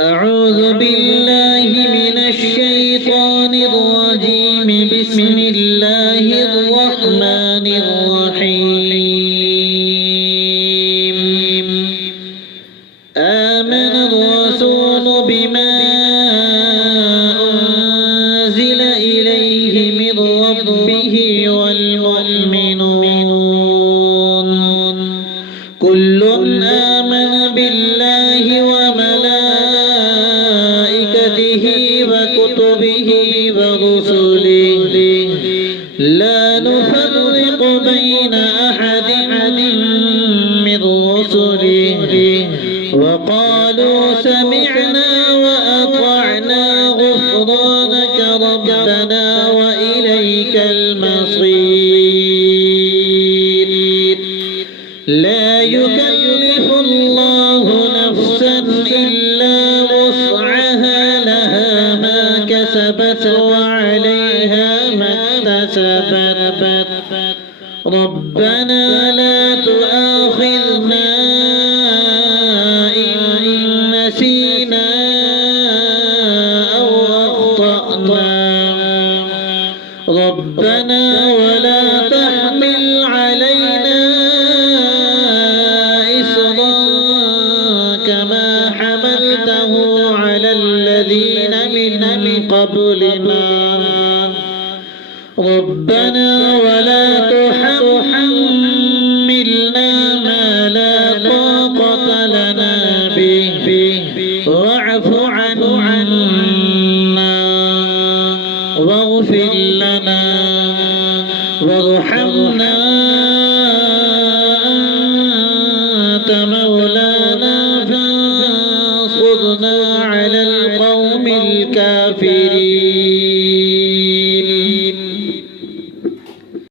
أعوذ بالله من الشيطان الرجيم. بسم الله الرحمن الرحيم. آمن الرسول بما أنزل إليه من ربه والمؤمنون كل آمن بالله وملائكته وكتبه ورسله لا نفرق بين أحد من رسله وقالوا سمعنا وأطعنا غفرانك ربنا وإليك المصير. لا يكلف الله نفسا إلا وسعها لها ما كسبت وعليها ما اكتسبت ربنا لا تؤاخذنا إن نسينا أو أخطأنا ربنا ولا تحمل علينا إصرا كما حملته على الذين من قبلنا ربنا ولا تحملنا ما لا طاقة لنا به واعف عنا واغفر لنا وارحمنا أنت مولانا فانصرنا على القوم الكافرين.